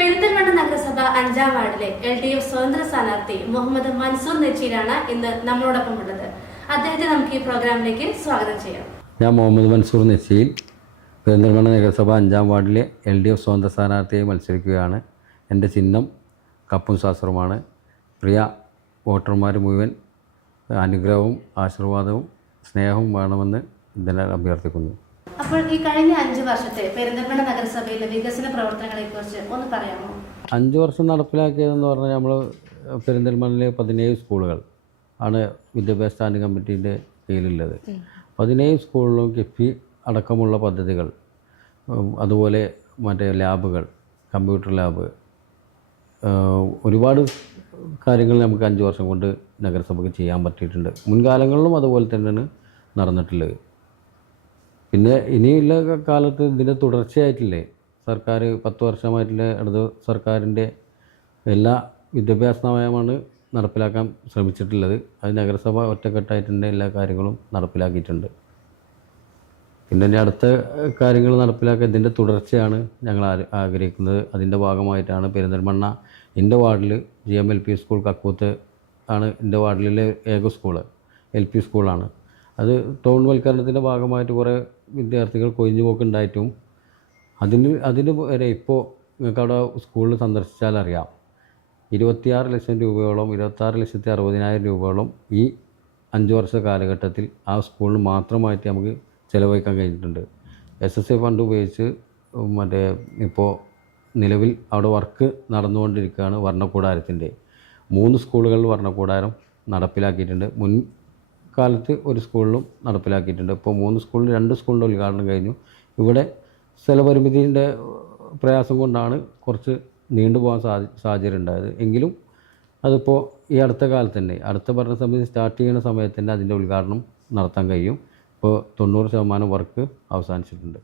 പെരിന്തൽമണ്ണ നഗരസഭ 5-ാം വാർഡിലെ LDF സ്വതന്ത്ര സ്ഥാനാർത്ഥി മുഹമ്മദ് മൻസൂർ നെച്ചിയിലാണ് ഇന്ന് നമ്മളോടൊപ്പം ഉള്ളത്. അദ്ദേഹത്തെ നമുക്ക് ഈ പ്രോഗ്രാമിലേക്ക് സ്വാഗതം ചെയ്യാം. ഞാൻ മുഹമ്മദ് മൻസൂർ നെച്ചിയിൽ പെരിന്തൽമണ്ണ നഗരസഭ 5-ാം വാർഡിലെ LDF സ്വതന്ത്ര സ്ഥാനാർത്ഥിയായി മത്സരിക്കുകയാണ്. എൻ്റെ ചിഹ്നം കപ്പും ശാസ്ത്രവുമാണ്. പ്രിയ വോട്ടർമാർ മുഴുവൻ അനുഗ്രഹവും ആശീർവാദവും സ്നേഹവും വേണമെന്ന് ഇതിനാൽ അഭ്യർത്ഥിക്കുന്നു. അപ്പോൾ ഈ കഴിഞ്ഞ 5 വർഷത്തെ പെരിന്തൽമണ്ണ നഗരസഭയിലെ വികസന പ്രവർത്തനങ്ങളെ കുറിച്ച് ഒന്ന് പറയാമോ? 5 വർഷം നടപ്പിലാക്കിയതെന്ന് പറഞ്ഞാൽ നമ്മൾ പെരിന്തൽമണ്ണയിലെ 17 സ്കൂളുകൾ ആണ് വിദ്യാഭ്യാസ സ്റ്റാൻഡിംഗ് കമ്മിറ്റീൻ്റെ കീഴിലുള്ളത്. 17 സ്കൂളിലും കിഫ്ബി അടക്കമുള്ള പദ്ധതികൾ, അതുപോലെ മറ്റേ ലാബുകൾ, കമ്പ്യൂട്ടർ ലാബ്, ഒരുപാട് കാര്യങ്ങൾ നമുക്ക് 5 വർഷം കൊണ്ട് നഗരസഭയ്ക്ക് ചെയ്യാൻ പറ്റിയിട്ടുണ്ട്. മുൻകാലങ്ങളിലും അതുപോലെ തന്നെയാണ് നടന്നിട്ടുള്ളത്. പിന്നെ ഇനിയുള്ള കാലത്ത് ഇതിൻ്റെ തുടർച്ചയായിട്ടില്ലേ സർക്കാർ 10 വർഷമായിട്ടുള്ള ഇടത് സർക്കാരിൻ്റെ എല്ലാ വിദ്യാഭ്യാസ നയമാണ് നടപ്പിലാക്കാൻ ശ്രമിച്ചിട്ടുള്ളത്. അത് നഗരസഭ ഒറ്റക്കെട്ടായിട്ടുണ്ട് എല്ലാ കാര്യങ്ങളും നടപ്പിലാക്കിയിട്ടുണ്ട്. പിന്നെ ഇനി അടുത്ത കാര്യങ്ങൾ നടപ്പിലാക്കാൻ ഇതിൻ്റെ തുടർച്ചയാണ് ഞങ്ങൾ ആഗ്രഹിക്കുന്നത്. അതിൻ്റെ ഭാഗമായിട്ടാണ് പെരിന്തൽമണ്ണ എൻ്റെ വാർഡിൽ GMLP സ്കൂൾ കക്കൂത്ത് ആണ് എൻ്റെ വാർഡിലെ ഏക സ്കൂള്, LP സ്കൂളാണ്. അത് ടൗൺവൽക്കരണത്തിൻ്റെ ഭാഗമായിട്ട് കുറേ വിദ്യാർത്ഥികൾ കൊഴിഞ്ഞു പോക്കുണ്ടായിട്ടും അതിന് വരെ ഇപ്പോൾ നിങ്ങൾക്ക് അവിടെ സ്കൂളിൽ സന്ദർശിച്ചാൽ അറിയാം, 26 ലക്ഷം രൂപയോളം 26,60,000 രൂപയോളം ഈ 5 വർഷ കാലഘട്ടത്തിൽ ആ സ്കൂളിന് മാത്രമായിട്ട് നമുക്ക് ചിലവഴിക്കാൻ കഴിഞ്ഞിട്ടുണ്ട്. SSA ഫണ്ട് ഉപയോഗിച്ച് മറ്റേ ഇപ്പോൾ നിലവിൽ അവിടെ വർക്ക് നടന്നുകൊണ്ടിരിക്കുകയാണ്. വർണ്ണക്കൂടാരത്തിൻ്റെ 3 സ്കൂളുകളിൽ വർണ്ണക്കൂടാരം നടപ്പിലാക്കിയിട്ടുണ്ട്. മുൻകാലത്ത് ഒരു സ്കൂളിലും നടപ്പിലാക്കിയിട്ടുണ്ട്. ഇപ്പോൾ 3 സ്കൂളിൽ 2 സ്കൂളിൻ്റെ ഉദ്ഘാടനം കഴിഞ്ഞു. ഇവിടെ സ്ഥലപരിമിതിൻ്റെ പ്രയാസം കൊണ്ടാണ് കുറച്ച് നീണ്ടുപോകാൻ സാഹചര്യം ഉണ്ടായത്. എങ്കിലും അതിപ്പോൾ ഈ അടുത്ത കാലത്ത് തന്നെ അടുത്ത ഭരണസമിതി സ്റ്റാർട്ട് ചെയ്യുന്ന സമയത്ത് തന്നെ അതിൻ്റെ ഉദ്ഘാടനം നടത്താൻ കഴിയും. ഇപ്പോൾ 90% വർക്ക് അവസാനിച്ചിട്ടുണ്ട്.